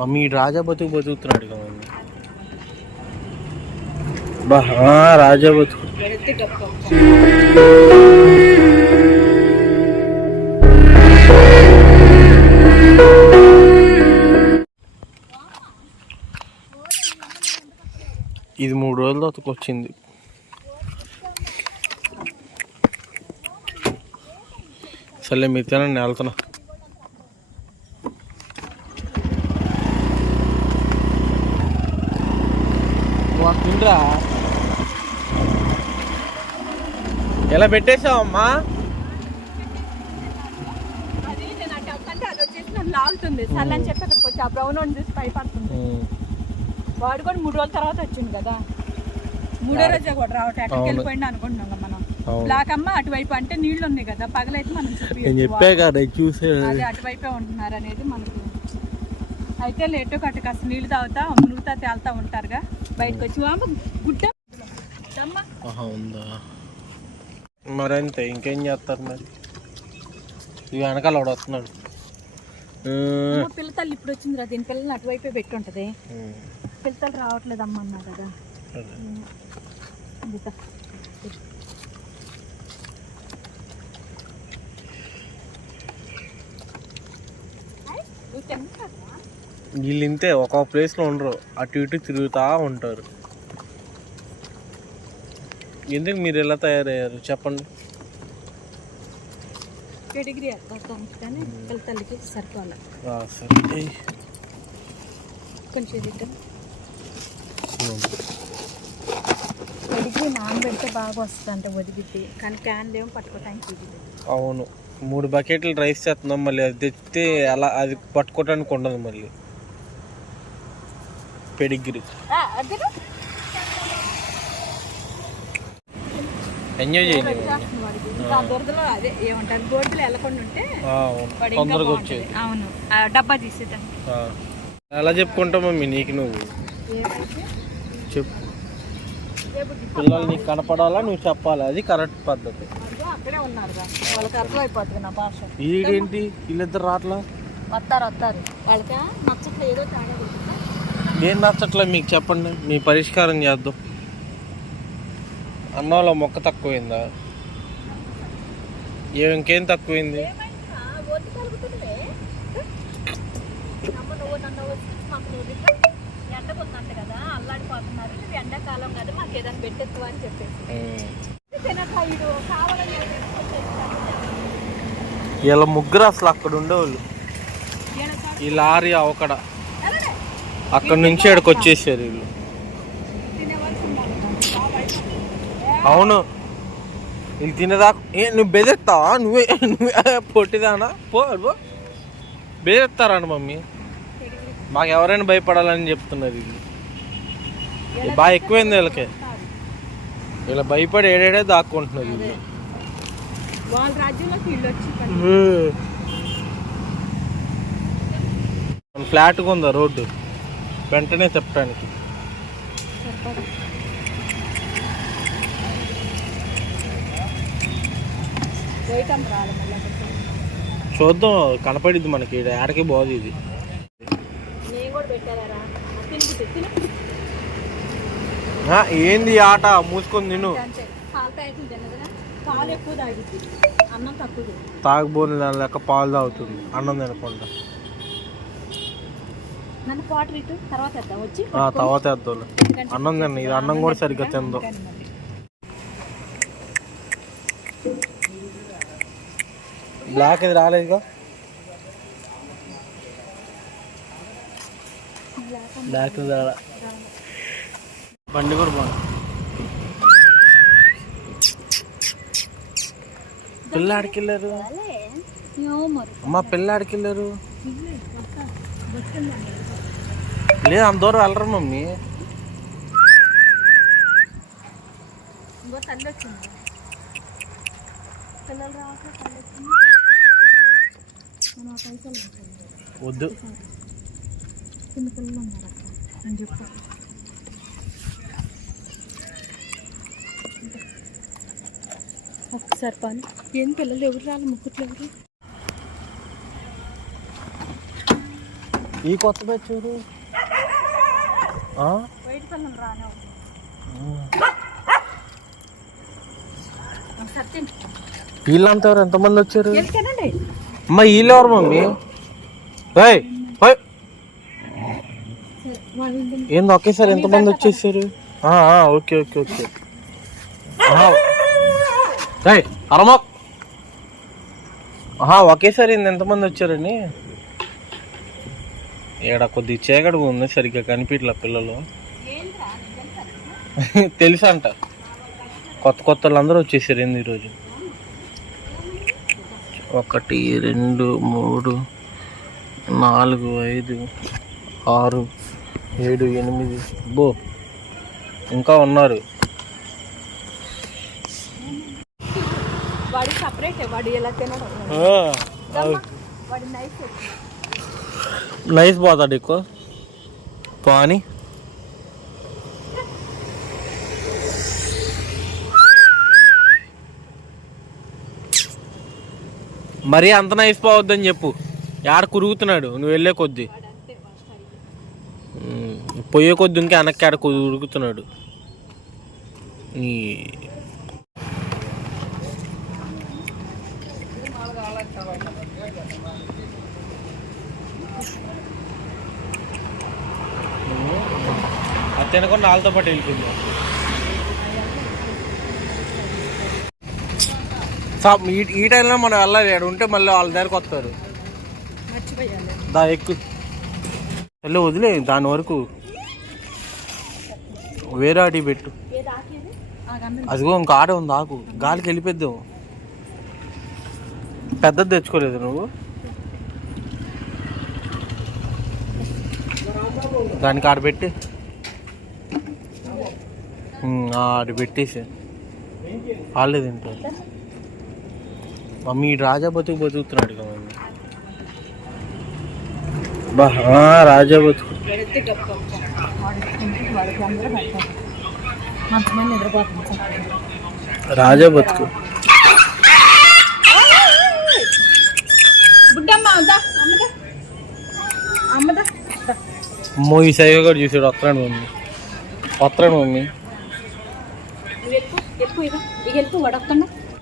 Mummy రాజా బతుకు బతుకుతున్నాడు కదా mummy బా ఆ, రాజా బతుకు. ఇది మూడు రోజుల తర్వాత వచ్చింది. సర్లే మీరు తినండి నేను వెళ్తున్నా తిండ్రా ఎలా పెట్టేశావమ్మా? లాగుతుంది. సర్లే అని చెప్పి అక్కడికి వచ్చి ఆ బ్రౌన్ వాడిని చూసి భయపడుతుంది. వాడు కూడా మూడు రోజుల తర్వాత వచ్చింది కదా. మూడో రోజే కూడా రావటం ఎక్కడికి అవును. వెళ్ళిపోయింది అనుకుంటున్నాం మనం. బ్లాక్ అమ్మ అటువైపు అంటే నీళ్ళు ఉన్నాయి కదా. పగలైతే మనం చెప్పా కదా చూసే అదే అటువైపే ఉంటున్నారు అనేది మనకు అయితే లేటు కట్ట కాస్త నీళ్ళు తాగుతా మునుగుతా తేలుతా ఉంటారుగా. బయటకు వచ్చి వామ్మ గుడ్డ. ఉందా? మరంతే ఇంకేం చేస్తారు మరి? ఇవి వెనకాల వస్తున్నాడు. పిల్లతల్లి ఇప్పుడు వచ్చిందిరా దీని పిల్లల్ని అటువైపే పెట్టి ఉంటది. ఉమ్, పిల్లతల్లి రావట్లేదు అమ్మ అన్నా కదా. వీళ్ళు ఇంతే ఒక ప్లేస్లో ఉండరు. అటు ఇటు తిరుగుతూ ఉంటారు. ఎందుకు మీరు ఎలా తయారయ్యారు? చెప్పండి. పెడిగ్రీ సరిపోవాలి. సరే. కొంచెం. పెడిగ్రీ నానబెడితే బాగా ఒదిగిద్ది. కానీ ఏమో పట్టుకోవటానికి. అవును. మూడు బకెట్లు రైస్ చేస్తున్నాం మళ్ళీ. అది తెచ్చితే అలా అది పట్టుకోవడానికి ఉండదు మళ్ళీ పెడిగ్రీ ఆ, అద్దెలు? ఎంజాయ్ చేయండి చేస్తుంది వాడికి. ఇంకా ఆ బురదలో అదే ఏమంటారు బోర్డులో వెళ్ళకుండా ఉంటే ఆ, అవును వాడు ఇంకా తొందరగా. వచ్చేది. అవును. డబ్బా. ఎలా చెప్పుకుంటావు మమ్మీ నీకు నువ్వు. చెప్పు. పిల్లలు నీకు కనపడాలా నువ్వు చెప్పాలి? అది కరెక్ట్ పద్ధతి. ఈడేంటి? వీళ్ళిద్దరు రాట్లా? వస్తారు వస్తారు వాళ్ళకి? నచ్చట్లేదు ఏదో? ఏం నచ్చట్లే మీకు చెప్పండి మీ పరిష్కారం చేద్దాం అన్నంలో మొక్క తక్కువైందా ఏ ఇంకేం తక్కువైంది ఎండాకాలం కదా మాకు ఏదైనా పెట్టెత్తు అని చెప్పేసి ఉమ్. తినక ఇడు కావాలని తీసుకొచ్చేస్తాను. వీళ్ళ ముగ్గురు అసలు అక్కడ ఉండేవాళ్ళు ఈ లారీ అవకడ. అక్కడ నుంచి ఇక్కడికి వచ్చేసారు వీళ్ళు. అవును. వీళ్ళు తినేదాకా ఏ నువ్వు బెదిరిస్తావా? నువ్వే నువ్వే పొట్టిదానా? పో పో. బెదిరిస్తారా మమ్మీ? మాకు ఎవరైనా భయపడాలని చెప్తున్నారు వీళ్ళు. ఇది బాగా ఎక్కువైంది వీళ్ళకి. వీళ్ళ భయపడి ఏడేడే దాక్కుంటున్నారు వీళ్ళు. వాళ్ళ రాజ్యంలోకి వీళ్ళు వచ్చి పని ఫ్లాట్గా ఉందా రోడ్డు? వెంటనే చెప్పడానికి చూద్దాం కనపడిద్ది మనకి. ఆడకి బాగుంది ఇది. ఏంది ఆట? మూసుకొని తిను. తాగుబోని దాని లెక్క పాలు తాగుతుంది. అన్నం తినకుండా. నన్ను ఇటు తర్వాత వేద్దాం. వచ్చి ఆ, తర్వాత వేద్దాం. ఎందుకంటే అన్నం తిన్న ఇది అన్నం కూడా సరిగ్గా తిందో. బ్లాక్ ఇది రాలేదుగా బ్లాక్ ఇది రాలే బండి కూడా బాగుంది. పిల్ల ఆడికి వెళ్ళారు. అమ్మ పిల్ల ఆడికి వెళ్ళారు. లేదు అంత దూరం వెళ్ళరు మమ్మీ. వద్దు. చిన్న పిల్లలు ఉన్నారు అని చెప్పు. ఒక్కసారి పని. ఏం పిల్లలు ఎవరు రాలి ముక్కుట్లు ఎవరు? ఈ కొత్త బ్యాచ్ సత్యం. వీళ్ళంతా ఎవరు? ఎంతమంది వచ్చారు? అమ్మ వీళ్ళు ఎవరు మమ్మీ. ఏంది ఒకేసారి ఎంతమంది వచ్చేసారు? Okay okay okay. అరమా. ఒకేసారి ఎంతమంది వచ్చారని? ఇక్కడ కొద్ది చీకటిగా ఉంది సరిగ్గా కనిపించలే పిల్లలు. తెలుసా అంట కొత్త కొత్త వాళ్ళందరూ వచ్చేసారు ఏంది ఈరోజు? ఒకటి రెండు మూడు నాలుగు ఐదు ఆరు ఏడు ఎనిమిది. బో ఇంకా ఉన్నారు. వాడు సపరేట్ వాడు ఎలా తినడం? నైస్ పోతాడు ఎక్కువ పాని. మరీ అంత నైస్ పోవద్దని చెప్పు. యాడ కురుగుతున్నాడు? నువ్వు వెళ్ళే కొద్దీ. ఉమ్, పోయే కొద్ది ఇంకా వెనక్కి ఆడ ఉరుకుతున్నాడు ఈ తినకుండా వాళ్ళతో పాటు వెళ్ళిపోయింది. ఈ ఈ టైంలో మనం వెళ్ళాలి ఆడ ఉంటే మళ్ళీ వాళ్ళ దగ్గరకు వస్తారు. దా ఎక్కు వెళ్ళి వదిలే దాని వరకు. వేరే ఆటి పెట్టు. ఏది ఆకేది ఆగమ్మ అదిగో ఇంకో ఆట ఉంది ఆకు గాలికి వెళ్ళిపోద్దాం పెద్దది తెచ్చుకోలేదు నువ్వు. దానికి ఆడ పెట్టి. ఉమ్, ఆ, ఆడ పెట్టేసి. వాళ్ళే తింటారు. మమ్మీ రాజా బతుకు బతుకుతున్నాడు కదా మమ్మీ. బా ఆ, రాజా బతుకు. రాజా బతుకు. అమ్మో ఈ సైగ కూడా చూసాడు వస్తున్నాడు మమ్మీ. వస్తున్నాడు మమ్మీ. నువ్వు ఎక్కువ ఎక్కువ ఇక